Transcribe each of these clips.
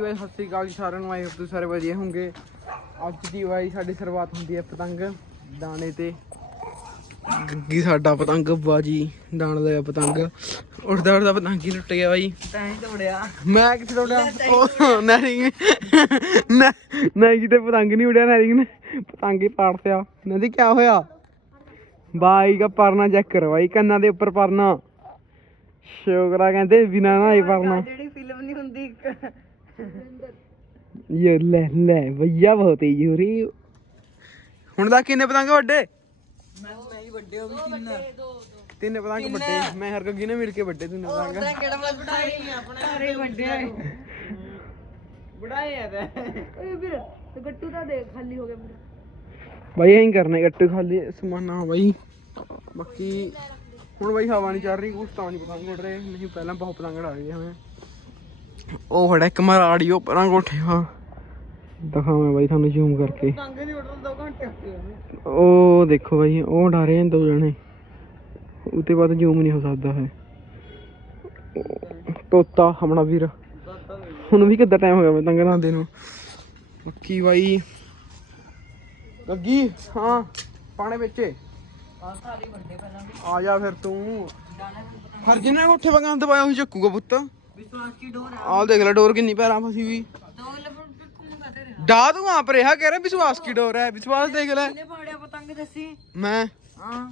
Y Sat Sri ਅਕਾਲ ਜੀ ਸਾਰਿਆਂ ਨੂੰ। ਆਏ ਹੋ ਤੁਸੀਂ ਸਾਰੇ ਵਧੀਆ ਹੋਵੋਗੇ। ਅੱਜ ਦੀ ਵਾਰੀ ਸਾਡੀ ਸ਼ੁਰੂਆਤ ਹੁੰਦੀ ਹੈ ਪਤੰਗ ਦਾਣੇ ਤੇ। ਗੱਗੀ ਸਾਡਾ ਪਤੰਗ? ਬਾਜੀ ਦਾਣ ਦਾ ਪਤੰਗ। ਉੱਡਦਾ ਉੱਡਦਾ ਪਤੰਗ ਹੀ ਟੁੱਟ ਗਿਆ ਬਾਈ। ਤੈਂ ਹੀ ਤੋੜਿਆ ਮੈਂ ਕਿੱਥੇ ਤੋੜਿਆ ਉਹ ਨੈਰਿੰਗ ਨੇ ਨਹੀਂ ਕਿਤੇ ਪਤੰਗ ਨਹੀਂ ਉੜਿਆ ਨੈਰਿੰਗ ਨੇ। ਪਤੰਗ ਹੀ ਪਾੜ ਤਿਆ ਨਦੀ ਕੀ ਹੋਇਆ? ਬਾਈ ਦਾ ਪਰਨਾ ਚੈੱਕ ਕਰ ਬਾਈ ਕੰਨਾਂ ਦੇ ਉੱਪਰ ਪਰਨਾ। ਸ਼ੋਕਰਾ ਕਹਿੰਦੇ ਬਿਨਾ ਨਾ ਹੀ ਪਰਨਾ। ਜਿਹੜੀ ਫਿਲਮ ਨਹੀਂ ਹੁੰਦੀ ਇਹ ਲੈ ਲੈ ਭਈਆ ਬਹੁਤ ਹੀ ਜੂਰੀ ਹੁਣ ਦਾ ਕਿੰਨੇ ਪਤੰਗ ਵੱਡੇ ਮੈਂ ਮੈਂ ਹੀ ਵੱਡੇ ਹੋ ਵੀ ਤਿੰਨ ਤਿੰਨ ਪਤੰਗ ਵੱਡੇ ਮੈਂ ਹਰ ਗੱਗੀ ਨੇ ਮਿਲ ਕੇ ਵੱਡੇ ਤਿੰਨ ਪਤੰਗ ਕਿਹੜਾ ਮੈਂ ਵਡਾਏ ਨਹੀਂ ਆਪਣਾ ਸਾਰੇ ਵੱਡੇ ਵਡਾਏ ਆ ਤੇ ਓਏ ਵੀਰ ਤੇ ਗੱਟੂ ਤਾਂ ਦੇਖ ਖਾਲੀ ਹੋ ਗਿਆ ਮੇਰਾ ਬਾਈ ਐਂ ਕਰਨੇ ਗੱਟੂ ਖਾਲੀ ਸਮਾਨਾ ਬਾਈ ਬਾਕੀ ਹੁਣ ਬਾਈ ਹਵਾ ਨਹੀਂ ਚੱਲ ਰਹੀ ਕੁਛ ਤਾਂ ਨਹੀਂ ਪਤੰਗ ਉੱਡ ਰਹੇ ਨਹੀਂ ਪਹਿਲਾਂ ਬਹੁਤ ਪਤੰਗ ਉਡਾ ਰਹੇ ਹमें ਉਹ ਖੜਾ ਇੱਕ ਮਾਰ ਆੜੀਓ ਪਰਾਂ ਕੋਠੇ ਹਾਂ ਦਿਖਾਵਾਂ ਬਾਈ ਤੁਹਾਨੂੰ ਜ਼ੂਮ ਕਰਕੇ। ਤੰਗ ਨਹੀਂ ਉੱਡਦਾ 2 ਘੰਟੇ ਹੋ ਗਏ ਉਹ ਦੇਖੋ ਬਾਈ ਉਹ ਰਹੇ ਨੇ ਦੋ ਜਣੇ। ਉਤੇ ਬਾਅਦ ਜ਼ੂਮ ਨਹੀਂ ਹੋ ਸਕਦਾ ਹੈ। ਤੋਤਾ ਹਮਣਾ ਵੀਰ। ਹੁਣ ਵੀ ਕਿੱਦਾਂ ਟਾਈਮ ਹੋ ਗਿਆ ਪਤੰਗ ਲਾਉਂਦੇ ਨੂੰ। ਬਾਕੀ ਬਾਈ। ਗੱਗੀ ਹਾਂ ਪਾਣੇ ਵਿੱਚ। ਆ ਜਾ ਫਿਰ ਤੂੰ। ਦਾਣਾ ਹਰ ਜਿੰਨਾ ਕੋਠੇ ਵਗਾਂ ਦਬਾਇਆ ਹੋਈ ਚੱਕੂਗਾ ਪੁੱਤ। ਕੀ ਆਹ ਦੇਖ ਲੈ ਡੋਰ ਕਿੰਨੀ ਪੈਰਾਂ ਫਸੀ ਹੋਈ ਦੋ ਲਫੜ ਪਿੱਕੂਗਾ ਤੇਰੇ ਡਾ ਤੂੰ ਆਪ ਰਿਹਾ ਕਹਿ ਰਿਹਾ ਵਿਸ਼ਵਾਸ ਕੀ ਡੋਰ ਹੈ ਵਿਸ਼ਵਾਸ ਦੇਖ ਲੈ ਕਿਨੇ ਪਾੜਿਆ ਪਤੰਗ ਦੱਸੀ ਮੈਂ ਹਾਂ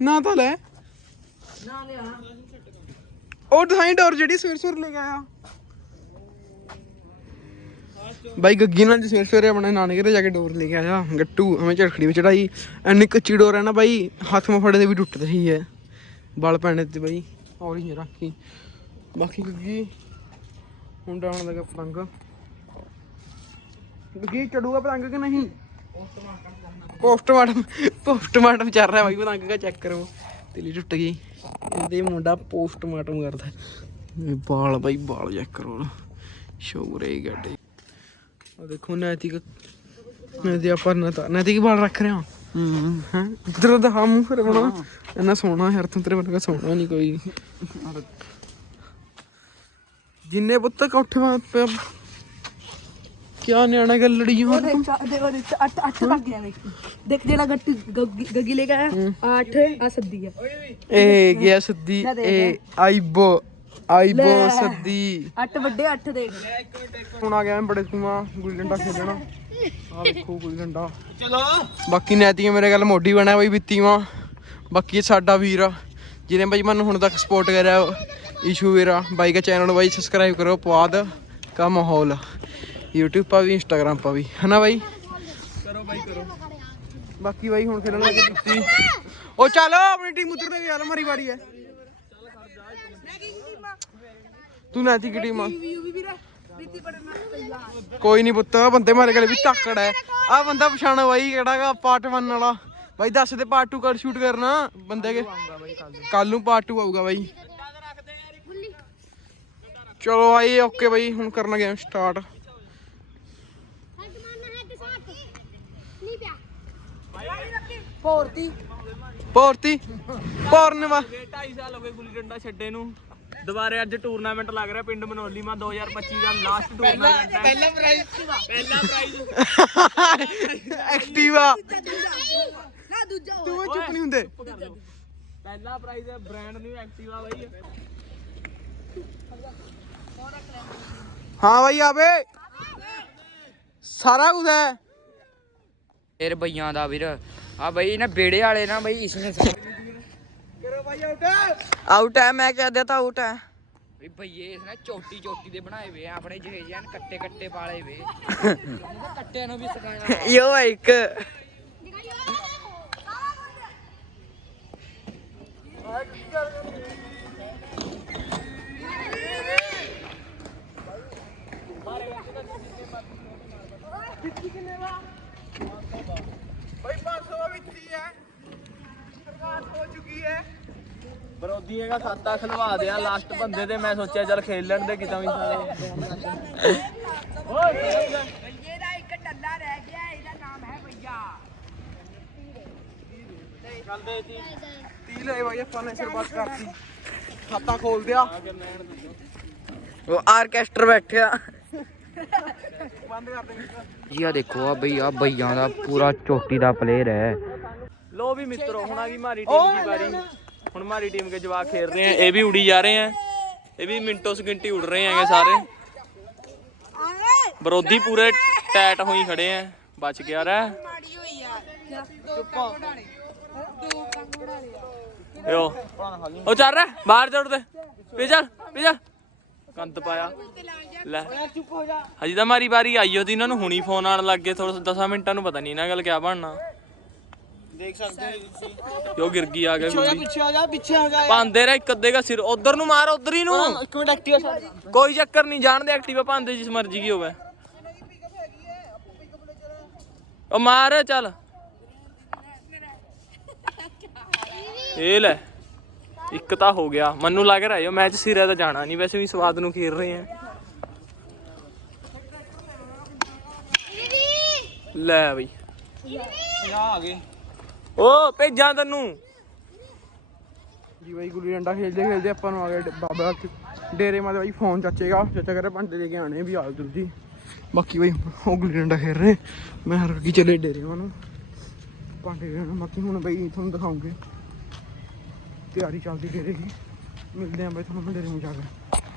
ਨਾ ਤਾਂ ਲੈ ਨਾ ਲਿਆ ਉਹ ਦਿਖਾਈ ਡੋਰ ਜਿਹੜੀ ਸਵੇਰ ਸਵੇਰ ਲੈ ਕੇ ਆਇਆ ਬਾਈ ਗੱਗੀ ਨਾਲ ਸਵੇਰ ਸਵੇਰੇ ਆਪਣੇ ਨਾਨਕੇ ਘਰੇ ਜਾ ਕੇ ਡੋਰ ਲੈ ਕੇ ਆਇਆ ਗੱਟੂ ਐਵੇਂ ਝੜਖੜੀ ਵਿੱਚ ਚੜਾਈ ਐਨੀ ਕੱਚੀ ਡੋਰ ਹੈ ਨਾ ਬਾਈ ਹੱਥ ਮਾ ਫੜੇ ਦੇ ਵੀ ਟੁੱਟ ਰਹੀ ਹੈ ਬਲ ਪੈਣੇ ਤੇ ਬਾਈ ਔਰੀ ਰੱਖੀ ਬਾਕੀ ਗੱਗੀ ਹੁਣ ਡਾਉਣ ਲੱਗਾ ਪਤੰਗ। ਗੱਗੀ ਚੜੂਗਾ ਪਤੰਗ ਕਿ ਨਹੀਂ? ਪੋਸਟਮਾਰਟਮ ਪੋਸਟਮਾਰਟਮ ਚੱਲ ਰਿਹਾ ਬਾਈ ਪਤੰਗ ਦਾ ਚੈੱਕ ਕਰੋ। ਤੇਲੀ ਟੁੱਟ ਗਈ। ਇਹਦੇ ਮੁੰਡਾ ਪੋਸਟਮਾਰਟਮ ਕਰਦਾ ਬਾਲ ਬਾਈ ਬਾਲ ਚੈੱਕ ਕਰੋ ਸ਼ੋਰੇ ਗੱਡੇ। ਆ ਦੇਖੋ ਨੈਤਿਕ ਨੈਤਿਕ ਆਪਾਂ ਨਾ ਤਾਂ ਨੈਤਿਕ ਬਾਲ ਰੱਖ ਰਿਹਾ ਹੂੰ। ਹਾਂ। ਇਧਰ ਦਾ ਹਮ ਫਿਰ ਬਣਾ ਇੰਨਾ ਸੋਹਣਾ ਯਾਰ ਤੂੰ ਤੇਰੇ ਵਰਗਾ ਸੋਹਣਾ ਨਹੀਂ ਕੋਈ। ਜਿੰਨੇ ਪੁੱਤ ਕੋਠੇ ਵਾ ਕਿਆ ਨਿਆਣਾ ਗੱਲ ਲੜੀ ਹੋ ਦੇਖ ਚਾ- ਅੱਠ ਅੱਠ ਲੱਗ ਗਿਆ ਦੇਖ ਦੇਖ ਜਿਹੜਾ ਗੱਟੂ ਗੱਗੀ ਗੱਗੀ ਲੈ ਕੇ ਆਇਆ ਅੱਠ ਆ ਸੱਦੀ ਆ। ਇਹ ਗਿਆ ਲੈ ਦੇ, ਇਹ ਆਈਬੋ ਆਈਬੋ ਲੈ। ਸੱਦੀ ਅੱਠ ਵੱਡੇ ਅੱਠ ਦੇਖ ਹੁਣ ਆ ਗਿਆ ਮੈਂ ਬੜੇ ਕੁਮਾ ਗੁੱਲੀ ਡੰਡਾ ਖੇਡਣਾ ਆ ਦੇਖੋ ਗੁੱਲੀ ਡੰਡਾ। ਚਲੋ। ਬਾਕੀ ਨੈਤੀਆਂ ਮੇਰੇ ਗੱਲ ਮੋਢੀ ਬਣਿਆ ਬਈ ਬਿੱਤੀਵਾ ਬਾਕੀ ਇਹ ਸਾਡਾ ਵੀਰ ਆ ਜਿਹਨੇ ਬਾਈ ਮੈਨੂੰ ਹੁਣ ਤੱਕ ਸਪੋਰਟ ਕਰਿਆ ਇਸ਼ੂ ਵੀਰਾ ਬਾਈ ਦਾ ਚੈਨਲ ਬਾਈ ਸਬਸਕ੍ਰਾਈਬ ਕਰੋ ਪੁਆਦ ਕਾ ਮਾਹੌਲ। YouTube ਪਾ ਵੀ Instagram ਪਾ ਵੀ। ਹਨਾ ਬਾਈ? ਕਰੋ ਬਾਈ ਕਰੋ। ਬਾਕੀ ਬਾਈ ਹੁਣ ਖੇਡਣ ਲੱਗੇ ਬਿੱਤੀ ਉਹ ਚੱਲ ਆਪਣੀ ਟੀਮ ਉਤਰ ਦੇ ਯਾਰ ਮਾਰੀ ਵਾਰੀ ਹੈ। ਤੂੰ ਨੈਤੀ ਕੀ ਟੀਮ। ਆ ਕੋਈ ਨਹੀਂ ਪੁੱਤ ਬੰਦੇ ਮਾਰੇ ਗਲੇ ਵੀ ਤਾਕੜ ਹੈ। ਆ ਬੰਦਾ ਪਛਾਣਾ ਬਾਈ ਕਿਹੜਾਗਾ ਪਾਰਟ 1 ਵਾਲਾ। ਬਾਈ ਦੱਸ ਦੇ ਪਾਰਟ 2 ਕਦ ਸ਼ੂਟ ਕਰਨਾ? ਬੰਦੇ ਕੇ ਕੱਲ ਨੂੰ ਪਾਰਟ 2 ਆਊਗਾ ਬਾਈ। ਚਲੋ ਆਈ ਓਕੇ ਬਾਈ ਹੁਣ ਕਰਨਾ ਗੇਮ ਸਟਾਰਟ ਪੋਰਤੀ ਪੌਰਤੀ ਪੌਰਨਵਾ 2.5 ਸਾਲ ਹੋ ਗਏ ਗੁੱਲੀ ਡੰਡਾ ਛੱਡੇ ਨੂੰ ਦੁਬਾਰੇ ਅੱਜ ਟੂਰਨਾਮੈਂਟ ਲੱਗ ਰਿਹਾ ਪਿੰਡ ਮਨੋਲੀ ਮਾ 2025 ਦਾ ਲਾਸਟ ਟੂਰਨਾਮੈਂਟ ਹੈ ਪਹਿਲਾ ਪ੍ਰਾਈਜ਼ ਪਹਿਲਾ ਪ੍ਰਾਈਜ਼ ਐਕਟਿਵਾ ਨਾ ਦੂਜਾ ਤੂੰ ਚੁੱਪ ਨਹੀਂ ਹੁੰਦੇ ਪਹਿਲਾ ਪ੍ਰਾਈਜ਼ ਹੈ ਬ੍ਰਾਂਡ ਨਿਊ ਐਕਟਿਵਾ ਬਾਈ ਹਾਂ ਬਾਈ ਆਵੇ ਸਾਰਾ ਕੁਝ ਹੈ ਫੇਰ ਬਈਆਂ ਦਾ ਵੀਰ ਆ ਬਈ ਨਾ ਬੇੜੇ ਵਾਲੇ ਨਾ ਬਈ ਇਸਨੇ ਕਰੋ ਬਾਈ ਆਊਟ ਆਊਟ ਹੈ ਮੈਂ ਕਹਿ ਦਿਆ ਤਾਂ ਆਊਟ ਹੈ ਵੀ ਬਈਏ ਇਸਨੇ ਚੋਟੀ ਚੋਟੀ ਦੇ ਬਣਾਏ ਵੇ ਆ, ਆਪਣੇ ਜਿਹੇ ਜਿਹੇ ਹਨ ਕੱਟੇ ਕੱਟੇ ਪਾਲੇ ਵੇ ਕੱਟਿਆਂ ਨੂੰ ਵੀ ਸਿਖਾਇਆ ਯੋ ਇੱਕ ਬਾਈ 500 ਵਿੱਚ ਹੀ ਹੈ ਸਰਕਾਰ ਹੋ ਚੁੱਕੀ ਹੈ ਬਰੋਦੀ ਹੈਗਾ ਖਾਤਾ ਖਲਵਾ ਦਿਆ, ਲਾਸਟ ਬੰਦੇ ਤੇ ਮੈਂ ਸੋਚਿਆ ਚੱਲ ਖੇਲ ਲੈਣ ਦੇ, ਕਿਤਾ ਵੀ ਸਾਰੇ ਇਹਦਾ ਇੱਕ ਟੱਲਾ ਰਹਿ ਗਿਆ ਇਹਦਾ ਨਾਮ ਹੈ ਭਈਆ ਤੀ ਲੈ ਬਾਈ ਆਪਾਂ ਨੇ ਸਿਰ ਬਸ ਕਰਤੀ ਖਾਤਾ ਖੋਲ ਦਿਆ ਉਹ ਆਰਕੈਸਟਰ ਬੈਠਿਆ। ये देखो अब भैया भैया का पूरा चोटी का प्लेयर है। लो भी मित्रों हूँ आ गई मारी टीम की बारी। हूँ मारी टीम के जवाब खेल रहे हैं ये भी उड़ी जा रहे हैं। ये भी मिनटों से घंटी उड़ रहे हैं सारे। विरोधी पूरे टैट हुई खड़े हैं। बच गया रे। चल रहा बाहर चढ़ दे। पे चल। ਚੱਲ ਪੀ ਚੱਲ ਕੰਤ ਪਾਇਆ ਲੈ ਹਜੀ ਤਾਂ ਮਾਰੀ ਵਾਰੀ ਆਈ ਉਹਦੀ ਇਹਨਾਂ ਨੂੰ ਹੁਣੀ ਫੋਨ ਆਣ ਲੱਗ ਗਏ ਥੋੜਾ 10 ਮਿੰਟਾਂ ਨੂੰ ਪਤਾ ਨਹੀਂ ਇਹਨਾਂ ਗੱਲ ਕਿਆ ਬਣਨਾ। ਦੇਖ ਸਕਦੇ ਹੋ ਜੋ ਗਿਰ ਗਈ ਆ ਗਿਆ ਗੁੱਲੀ ਪਿੱਛੇ ਹੋ ਜਾ ਪਿੱਛੇ ਹੋ ਜਾ। ਪਾਉਂਦੇ ਰੇ ਇੱਕ ਅੱਧੇ ਦਾ ਸਿਰ ਉਧਰ ਨੂੰ ਮਾਰ ਉਧਰ ਹੀ ਨੂੰ। ਇੱਕ ਮਿੰਟ ਐਕਟਿਵਾ ਕੋਈ ਚੱਕਰ ਨਹੀਂ ਜਾਣਦੇ ਐਕਟਿਵਾ ਪਾਉਂਦੇ ਜਿਸ ਮਰਜ਼ੀ ਕੀ ਹੋਵੇ। ਉਹ ਮਾਰ ਚੱਲ। ਇਹ ਲੈ। ਇੱਕ ਤਾਂ ਹੋ ਗਿਆ। ਮੈਨੂੰ ਲੱਗ ਰਿਹਾ ਜੋ ਮੈਚ ਸਿਰੇ ਤਾਂ ਜਾਣਾ ਨਹੀਂ ਵੈਸੇ ਵੀ ਸਵਾਦ ਨੂੰ ਖੇਡ ਰਹੇ ਆ। ਲੈ ਬਈ। ਆ ਗਏ। ਓ ਭੇਜਾਂ ਤੈਨੂੰ। ਜੀ ਬਾਈ ਗੁੱਲੀ ਡੰਡਾ ਖੇਲਦੇ ਖੇਲਦੇ ਆਪਾਂ ਨੂੰ ਆ ਗਏ ਬਾਬਾ ਡੇਰੇ ਮਾਦੇ ਬਾਈ ਫੋਨ ਚਾਚੇਗਾ। ਚਾਚਾ ਕਰੇ ਭਾਂਡੇ ਦੇ ਕੇ ਆਣੇ ਵੀ ਆਲ ਜਲਦੀ ਬਾਕੀ ਬਾਈ ਉਹ ਗੁੱਲੀ ਡੰਡਾ ਖੇਡ ਰਹੇ। ਮੈਂ ਹਰ ਕੀ ਚਲੇ ਡੇਰੇ ਨੂੰ। ਭਾਂਡੇ ਬਾਕੀ ਹੁਣ ਬਾਈ ਤੁਹਾਨੂੰ ਦਿਖਾਉਂਗੇ। ਤਿਆਰੀ ਚੱਲਦੀ ਡੇਰੇ ਦੀ ਮਿਲਦੇ ਆਂ ਬਈ ਤੁਹਾਨੂੰ ਡੇਰੇ ਨੂੰ ਜਾ ਕੇ।